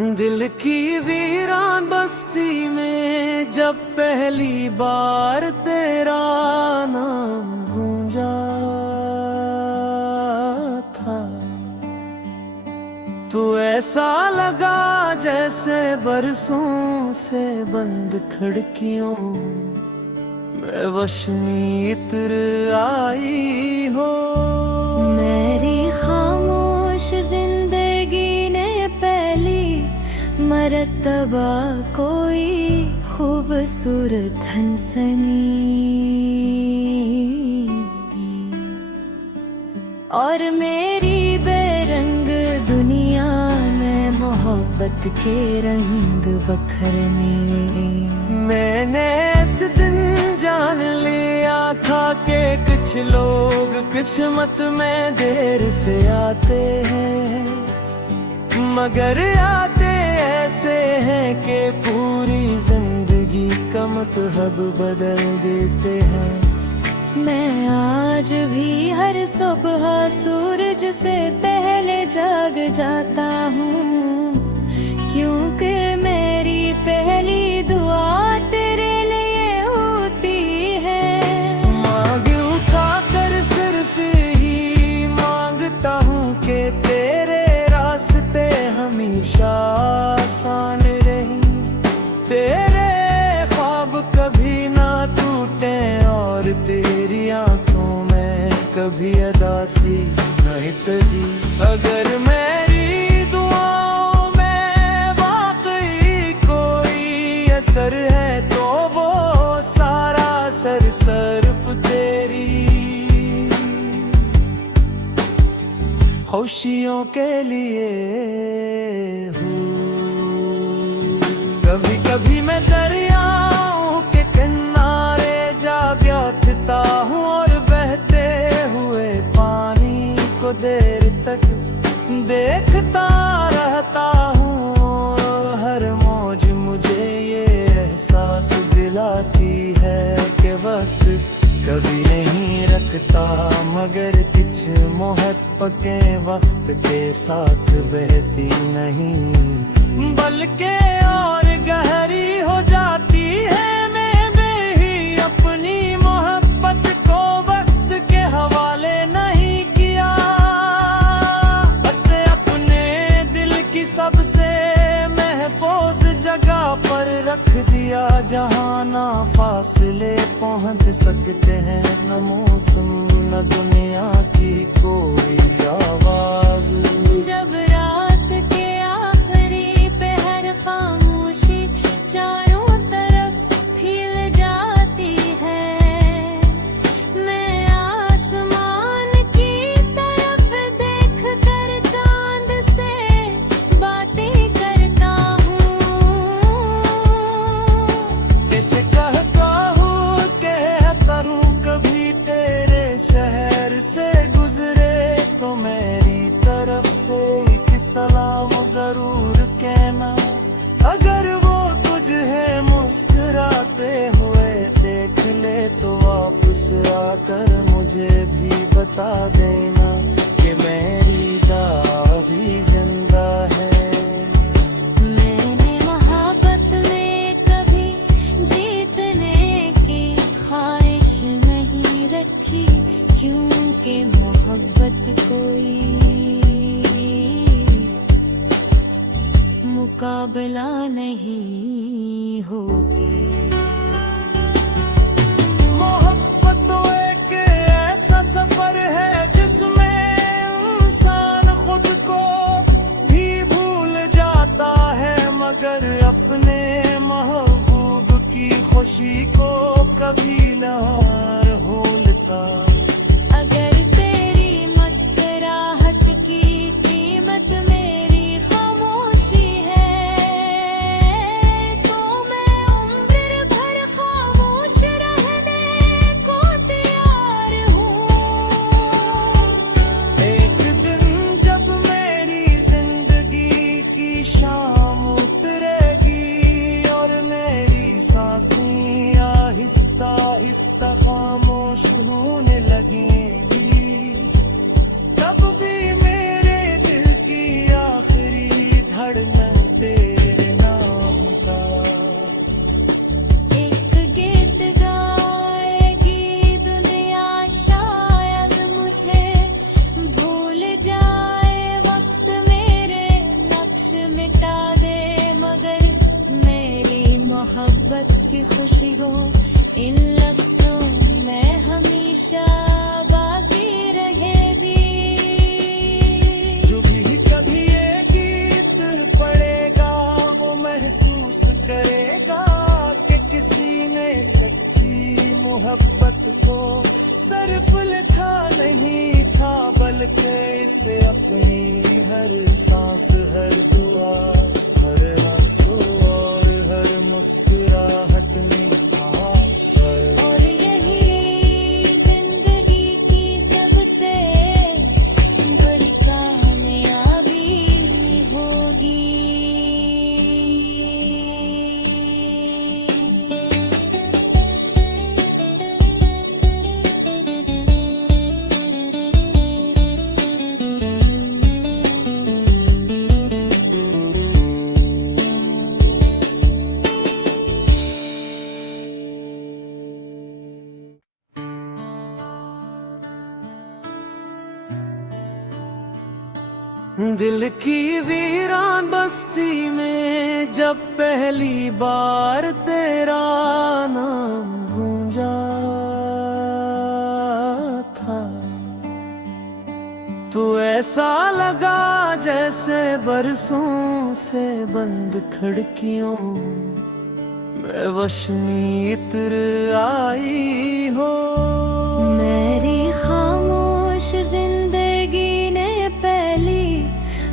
दिल की वीरान बस्ती में जब पहली बार तेरा नाम गूंजा था, तो ऐसा लगा जैसे बरसों से बंद खिड़कियों में वशमी इत्र आई हो। मेरी खामोश जिंदगी ने पहली मरतबा कोई खूबसूरत हंसनी, और मेरी बेरंग दुनिया में मोहब्बत के रंग बखरने। मैंने इस दिन जान लिया था कि कुछ लोग किस्मत में देर से आते हैं, मगर आते ऐसे हैं कि पूरी जिंदगी का मतलब बदल देते हैं। मैं आज भी हर सुबह सूरज से पहले जाग जाता हूँ, क्योंकि मेरी पहली दुआ तेरे लिए होती है। मांग उठा कर सिर्फ ही मांगता हूँ कि तेरे रास्ते हमेशा आसान रही, तेरे ख्वाब कभी ना टूटे और तेरी आंखों में कभी अदासी नहीं तरी। अगर मेरी दुआओं में वाकई कोई असर है तो वो सारा असर सिर्फ तेरी खुशियों के लिए हूँ। कभी कभी मैं दरियाओं के किनारे जा बैठता हूँ और बहते हुए पानी को देर तक देखता रहता हूँ। हर मौज मुझे ये एहसास दिलाती है कि वक्त कभी नहीं रखता, मगर कुछ मोहब्बतें वक्त के साथ बहती नहीं बल्कि और गहरी हो जाती है। मैंने ही अपनी मोहब्बत को वक्त के हवाले नहीं किया, बस अपने दिल की सबसे महफूज जगह पर रख दिया, जहाँ ना फासले पहुँच सकते हैं, न मौसम न दुनिया की कोई आवाज। जब रात के आखिरी पहर खामोशी चारों तरफ फैल जाती है, मैं आसमान की तरफ देख कर चांद से बातें करता हूँ। इसे कहता हूँ कि करूँ कभी तेरे शहर से गुजरे तो मेरी तरफ से एक सलाम जरूर कहना। अगर वो तुझे मुस्कुराते हुए देख ले तो वापस आकर मुझे भी बता देना कि मेरी दुआ भी जिंदा है। मैंने मोहब्बत में कभी जीतने की ख्वाहिश नहीं रखी, क्योंकि मोहब्बत कोई मुकाबला नहीं होती। मोहब्बत तो एक ऐसा सफर है जिसमें इंसान खुद को भी भूल जाता है, मगर अपने महबूब की खुशी को कभी ना भूलता। अगर तेरी मुस्कुराहट की कीमत मेरी खामोशी है, तो मैं उम्र मोहब्बत की खुशी हो, इन लफ्जों में हमेशा बाकी रहेगी। जो भी कभी ये गीत पढ़ेगा वो महसूस करेगा कि किसी ने सच्ची मोहब्बत को सिर्फ लिखा नहीं था, बल्कि इसे अपनी हर सांस, हर दुआ, हर आंसू और हर मुस्कुराहट में था। और यही जिंदगी की सबसे बड़ी कामयाबी होगी। दिल की वीरान बस्ती में जब पहली बार तेरा नाम गूंजा था, तो ऐसा लगा जैसे बरसों से बंद खिड़कियों में रोशनी इतर आई हो। मेरी खामोश जिंदगी ने पहली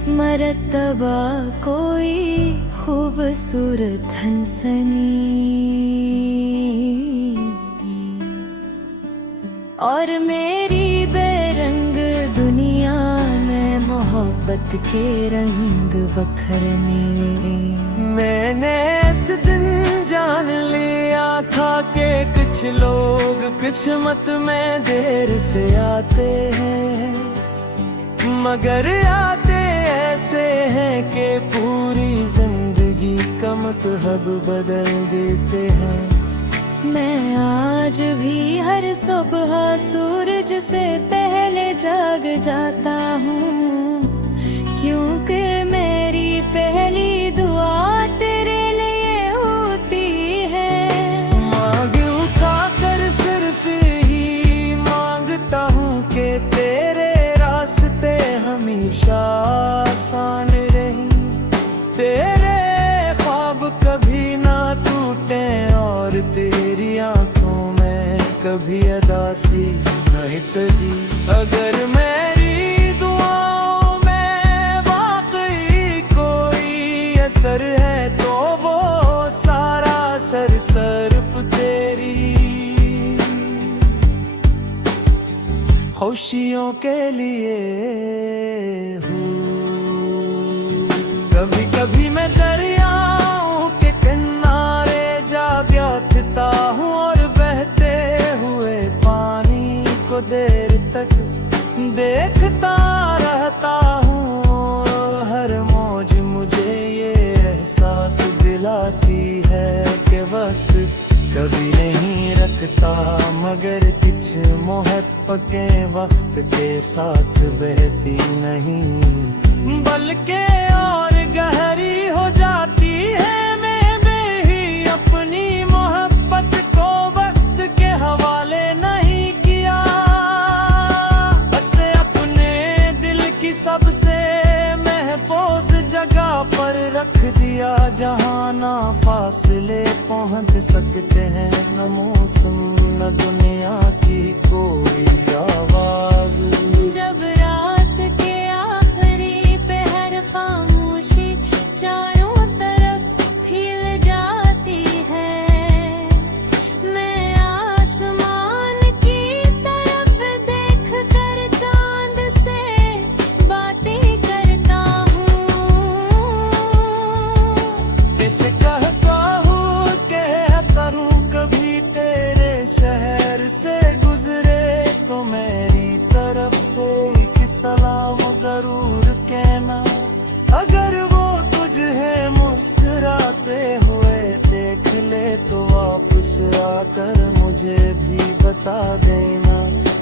मरतबा कोई खूबसूरत हंसनी और मेरी बेरंग दुनिया में मोहब्बत के रंग बखरने। मैंने इस दिन जान लिया था कि कुछ लोग किस्मत में देर से आते हैं, मगर आते ऐसे हैं कि पूरी जिंदगी का मतलब बदल देते हैं। मैं आज भी हर सुबह सूरज से पहले जाग जाता हूँ, क्योंकि मेरी पहली दुआ तेरे लिए होती है। मांग उठा कर सिर्फ ही मांगता हूँ कि तेरे रास्ते हमेशा आसान रही, तेरे ख्वाब कभी ना टूटे और तेरी आंखों में कभी अदासी नहीं तरी। अगर मेरी दुआओं में वाकई कोई असर है तो वो सारा असर सिर्फ तेरी खुशियों के लिए हूँ। कभी कभी मैं दरियाओं के किनारे जा बैठता हूँ और बहते हुए पानी को देर तक देखता रहता हूँ। हर मौज मुझे ये एहसास दिलाती है कि वक्त कभी नहीं रखता, मगर कुछ मोहब्बतें वक्त के साथ बहती नहीं, बल्कि और गहरी हो जाती है। मैंने ही अपनी मोहब्बत को वक्त के हवाले नहीं किया, बस अपने दिल की सबसे महफूज जगह पर रख दिया, जहाँ ना फासले पहुँच सकते हैं, न मौसम न दुनिया की कोई आवाज। जब रात के आखिरी पहर खामोशी चारों तरफ फैल जाती है, मैं आसमान की तरफ देख कर चांद से बातें करता हूँ। इसे कहता हूँ कि करूँ कभी तेरे शहर से गुजरे तो मेरी तरफ से एक सलाम जरूर कहना। अगर वो तुझे मुस्कुराते हुए देख ले तो वापस आकर मुझे भी बता देना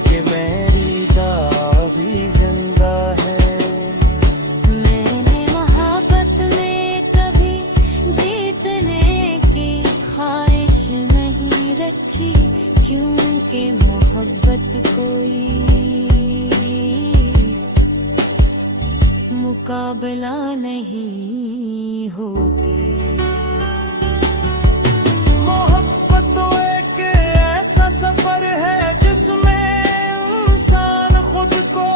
कि मेरी दुआ भी जिंदा है। मैंने मोहब्बत में कभी जीतने की ख्वाहिश मुकाबला नहीं होती। मोहब्बत तो एक ऐसा सफर है जिसमें इंसान खुद को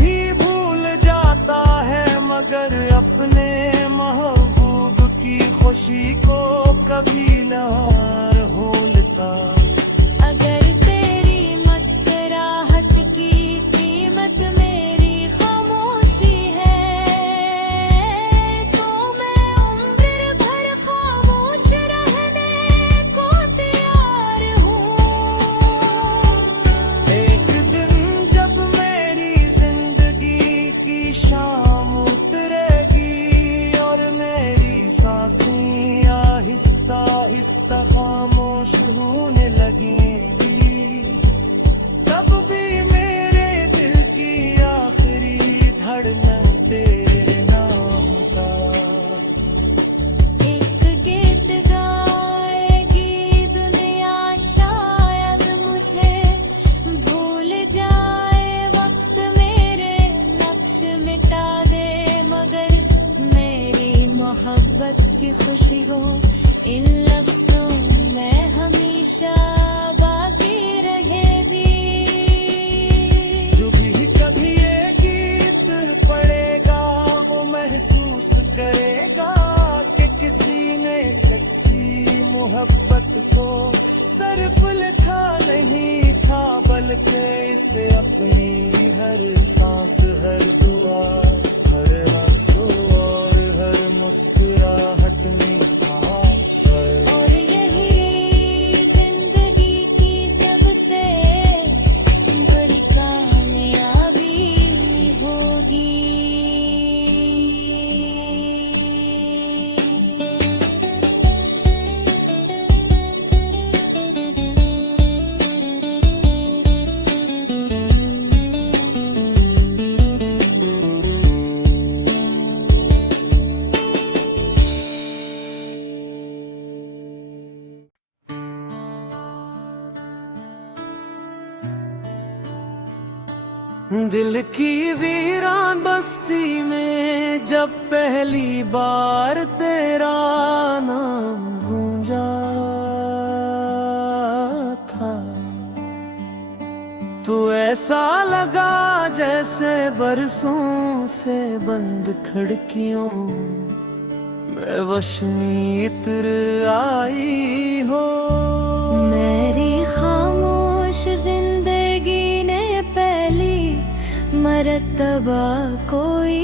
भी भूल जाता है, मगर अपने महबूब की खुशी को कभी न भूलता। अगर तेरी मुस्कुराहट की कीमत मेरी खामोशी है, तो मैं उम्र भर खामोश रहने को तैयार हूँ। एक दिन जब मेरी जिंदगी की शाम उतरेगी और मेरी सांसें आहिस्ता आहिस्ता खामोश होने लगेंगी, तब भी मेरे दिल की आखिरी धड़कन तेरे नाम का। एक गीत गाएगी दुनिया शायद मुझे भूल जाए, वक्त मेरे नक्श मिटा दे, मगर मेरी मोहब्बत की खुशी हो इन लफ्जों में हमेशा बाकी रहेगी। जो भी कभी ये गीत पढ़ेगा वो महसूस करेगा कि किसी ने सच्ची मोहब्बत को सिर्फ लिखा नहीं था, बल्कि इसे अपनी हर सांस, हर दुआ, हर आंसू और हर मुस्कुराहट में था। और यही जिंदगी की सबसे बड़ी कामयाबी होगी। दिल की वीरान बस्ती में जब पहली बार तेरा नाम गूंजा था, तो ऐसा लगा जैसे बरसों से बंद खिड़कियों में रोशनी इतर आई हो। मेरी खामोश जिंदगी ने पहली मरतबा कोई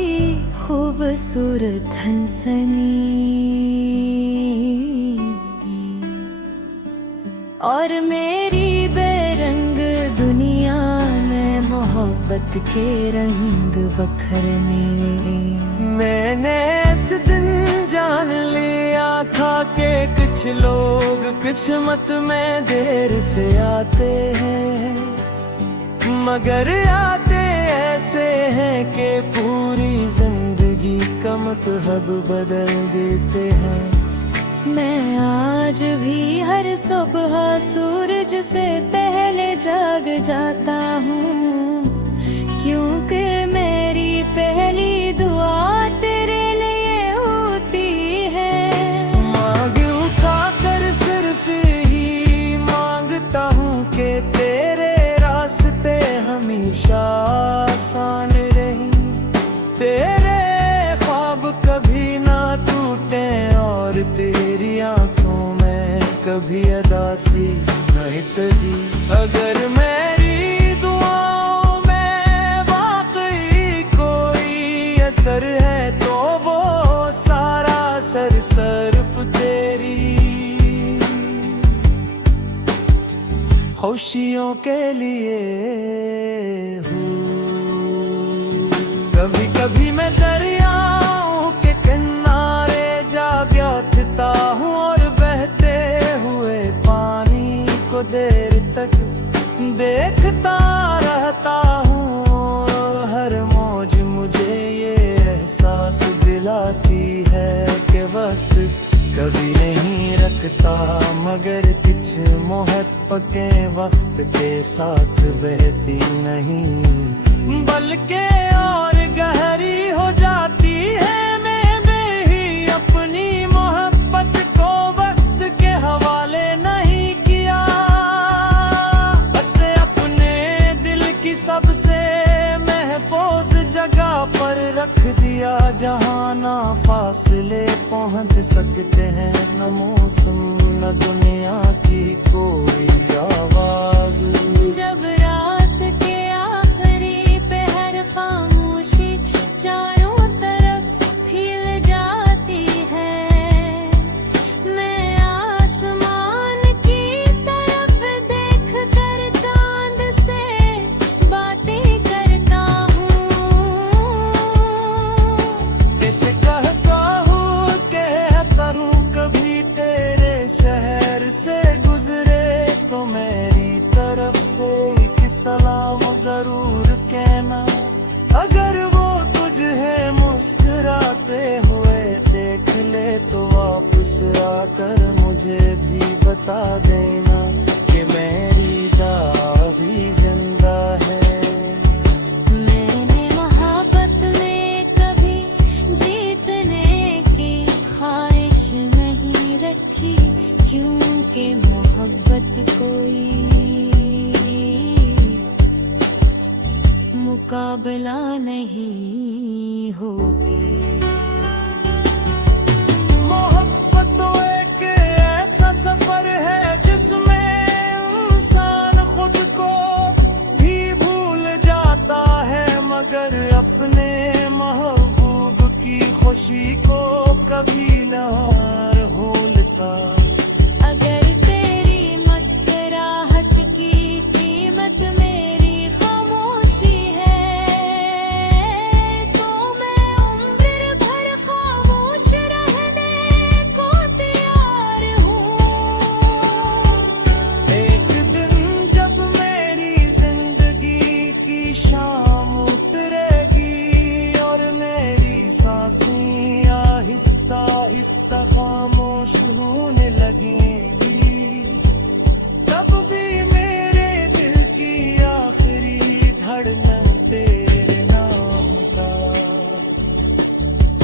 खूबसूरत हंसनी और मेरी बेरंग दुनिया में मोहब्बत के रंग बखरने। मैंने इस दिन जान लिया था कि कुछ लोग किस्मत में देर से आते हैं, मगर आते ऐसे हैं कि पूरी जिंदगी का मतलब बदल देते हैं। मैं आज भी हर सुबह सूरज से पहले जाग जाता हूँ, क्योंकि मेरी पहली दुआ तेरे लिए होती है। मांग उठाकर सिर्फ ही मांगता हूँ कि तेरे रास्ते हमेशा आसान रहे, तेरे ख्वाब कभी ना टूटे और तेरी आंखों में कभी उदासी नहीं तरी। अगर मेरी दुआओं में वाकई कोई असर है तो वो सारा असर सिर्फ तेरी खुशियों के लिए हूँ। कभी कभी मैं दरियाओं के किनारे जा बैठता हूँ और बहते हुए पानी को देर तक देखता रहता हूँ। हर मौज मुझे ये एहसास दिलाती है कि वक्त कभी नहीं रखता, मगर कुछ मोहब्बतें वक्त के साथ बहती नहीं बल्कि और गहरी हो जा महफूज जगह पर रख दिया जहाँ ना फासले पहुँच सकते हैं न मौसम न दुनिया की कोई आवाज। जब रात के आखिरी पहर खामोशी चारों तरफ फैल जाती है, मैं आसमान की तरफ देख कर चांद से बातें करता हूँ। इसे कहता हूँ कहता हूँ कभी तेरे शहर से गुजरे तो मेरी तरफ से एक सलाम जरूर कहना। अगर वो तुझे मुस्कुराते हुए देख ले तो वापस आकर मुझे भी बता देना कि मेरी दुआ भी जिंदा है। मैंने मोहब्बत में कभी जीतने की ख्वाहिश नहीं रखी, क्योंकि मोहब्बत कोई मुकाबला नहीं होती। मोहब्बत तो एक ऐसा सफर है जिसमें इंसान खुद को भी भूल जाता है, मगर अपने महबूब की खुशी को कभी ना भूलता। अगर तेरी मुस्कुराहट की कीमत मेरी खामोशी है तो मैं उम्र भर खामोश रहने को तैयार हूँ। एक दिन जब मेरी जिंदगी की शाम उतरेगी और मेरी सांसें आहिस्ता आहिस्ता खामोश होने लगेंगी, तब भी मेरे दिल की आखिरी धड़कन तेरे नाम का।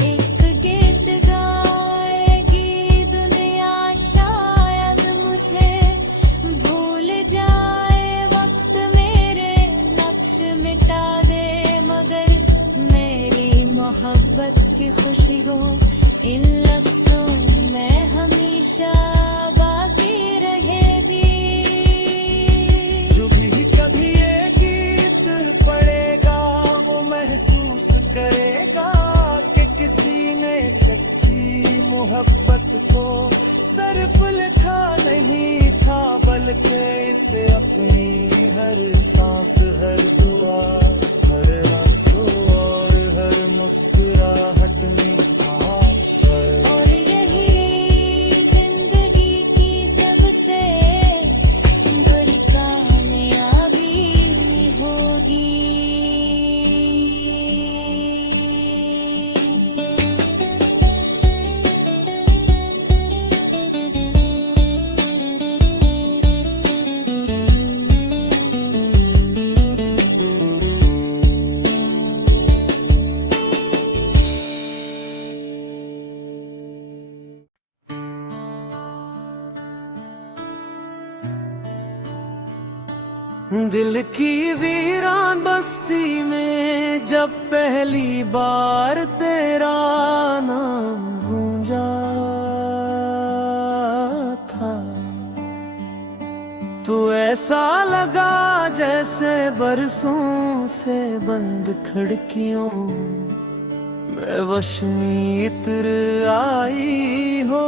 एक गीत गाएगी दुनिया शायद मुझे भूल जाए, वक्त मेरे नक्श मिटा दे, मगर मेरी मोहब्बत की खुशी को इन लफ्जों में हमेशा बाकी रहेगी। जो भी कभी ये गीत पढ़ेगा वो महसूस करेगा कि किसी ने सच्ची मोहब्बत को सिर्फ लिखा नहीं था, बल्कि इसे अपनी हर सांस हर दुआ हर आंसू और हर मुस्कुराहट में था। और यही जिंदगी की सबसे बड़ी कामयाबी होगी। दिल की वीरान बस्ती में जब पहली बार तेरा नाम गूंजा था तो ऐसा लगा जैसे बरसों से बंद खिड़कियों में वशनी इत्र आई हो।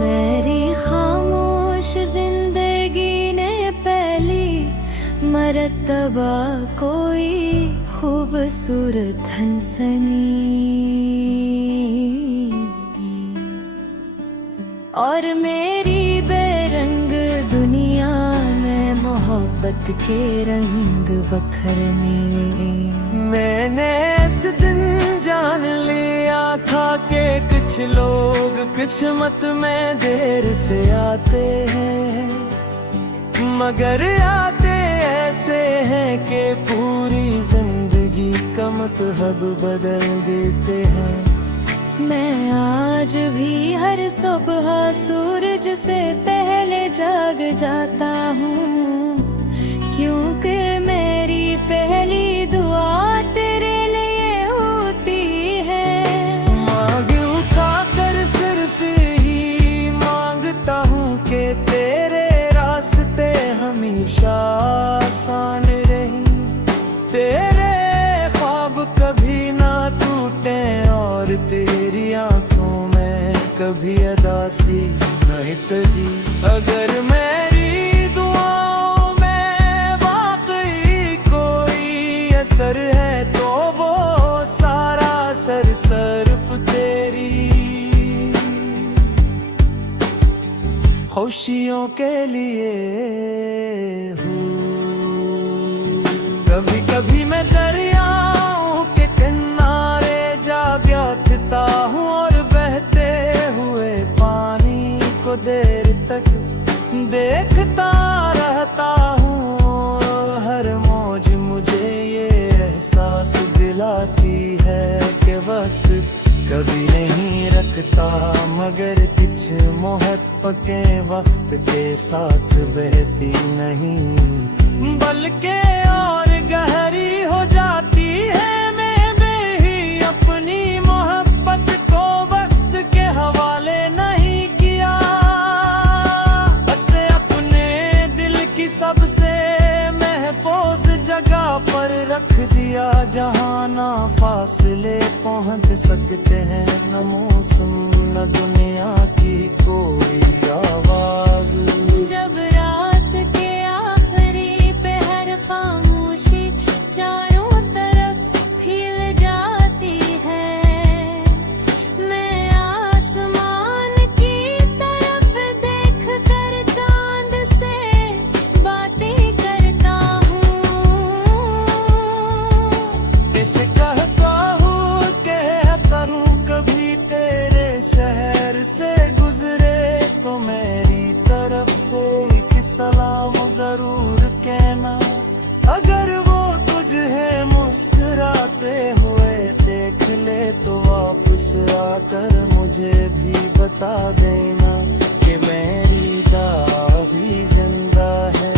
मेरी खामोश जिंदगी ने पहली मरतबा कोई खूबसूरत हंसनी और मेरी बेरंग दुनिया में मोहब्बत के रंग बखरने। मैंने इस दिन जान लिया था कि कुछ लोग किस्मत में देर से आते हैं, मगर आते ऐसे हैं कि पूरी जिंदगी का मतलब बदल देते हैं। मैं आज भी हर सुबह सूरज से पहले जाग जाता हूँ, क्योंकि मेरी पहली दुआ तेरे कभी अदासी नहीं तेरी। अगर मेरी दुआओं में वाकई कोई असर है तो वो सारा असर सिर्फ तेरी खुशियों के लिए हूँ। कभी कभी मैं दरियाओं के किनारे जा बैठता हूँ और बहते हुए पानी को देर तक देखता रहता हूँ। हर मौज मुझे ये एहसास दिलाती है कि वक्त कभी नहीं रखता, मगर कुछ मोहब्बतें वक्त के साथ बहती नहीं बल्कि और गहरी हो जाती है। मैंने ही अपनी मोहब्बत को वक्त के हवाले नहीं किया, बस अपने दिल की सबसे महफूज जगह पर रख दिया, जहाँ ना फासले पहुँच सकते हैं न मौसम न दुनिया की कोई आवाज। जब रात के आखिरी पहर खामोशी चारों तरफ फैल जाती है, मैं आसमान की तरफ देख कर चांद से बातें करता हूँ। इसे कहता हूँ कहता हूँ कभी तेरे शहर से गुजरे तो मेरी तरफ से एक सलाम जरूर कहना। अगर वो तुझे मुस्कुराते हुए देख ले तो वापस आकर मुझे भी बता देना कि मेरी दुआ भी जिंदा है।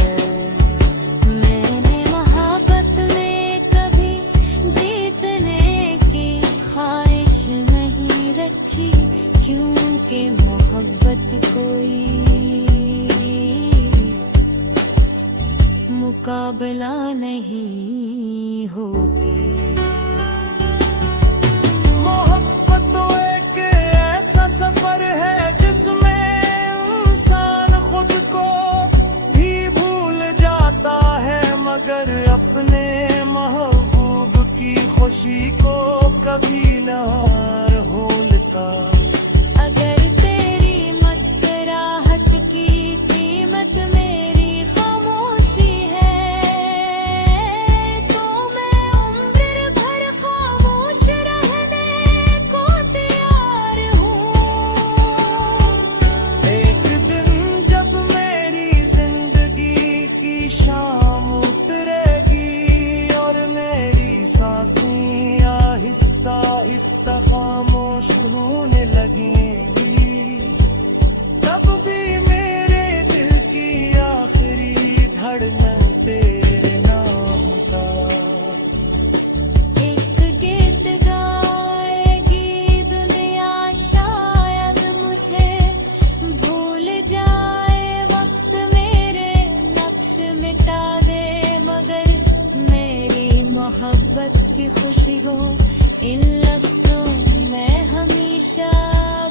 मैंने मोहब्बत में कभी जीतने की ख्वाहिश नहीं रखी, क्योंकि मोहब्बत कोई मुकाबला नहीं होती। मोहब्बत तो एक ऐसा सफर है जिसमें इंसान खुद को भी भूल जाता है, मगर अपने महबूब की खुशी को कभी न भूलता। अगर तेरी मुस्कुराहट की कीमत मेरी खामोशी है तो मैं उम्र भर खामोश रहने को तैयार हूँ। एक दिन जब मेरी जिंदगी की शाम उतरेगी और मेरी सांसें आहिस्ता आहिस्ता खामोश होने लगेंगी, तब भी मेरे दिल की आखिरी धड़कन तेरे नाम का। एक गीत गाएगी दुनिया शायद मुझे भूल जाए, वक्त मेरे नक्श मिटा दे, मगर मेरी मोहब्बत की खुशी हो इन लफ्जों में हमेशा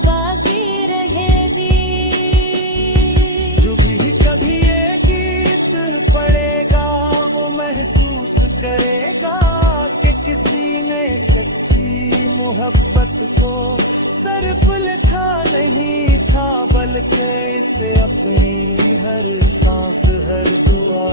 बाकी रहेगी। जो भी कभी ये गीत पढ़ेगा वो महसूस करेगा कि किसी ने सच्ची मोहब्बत को सिर्फ लिखा नहीं था, बल्कि इसे अपनी हर सांस हर दुआ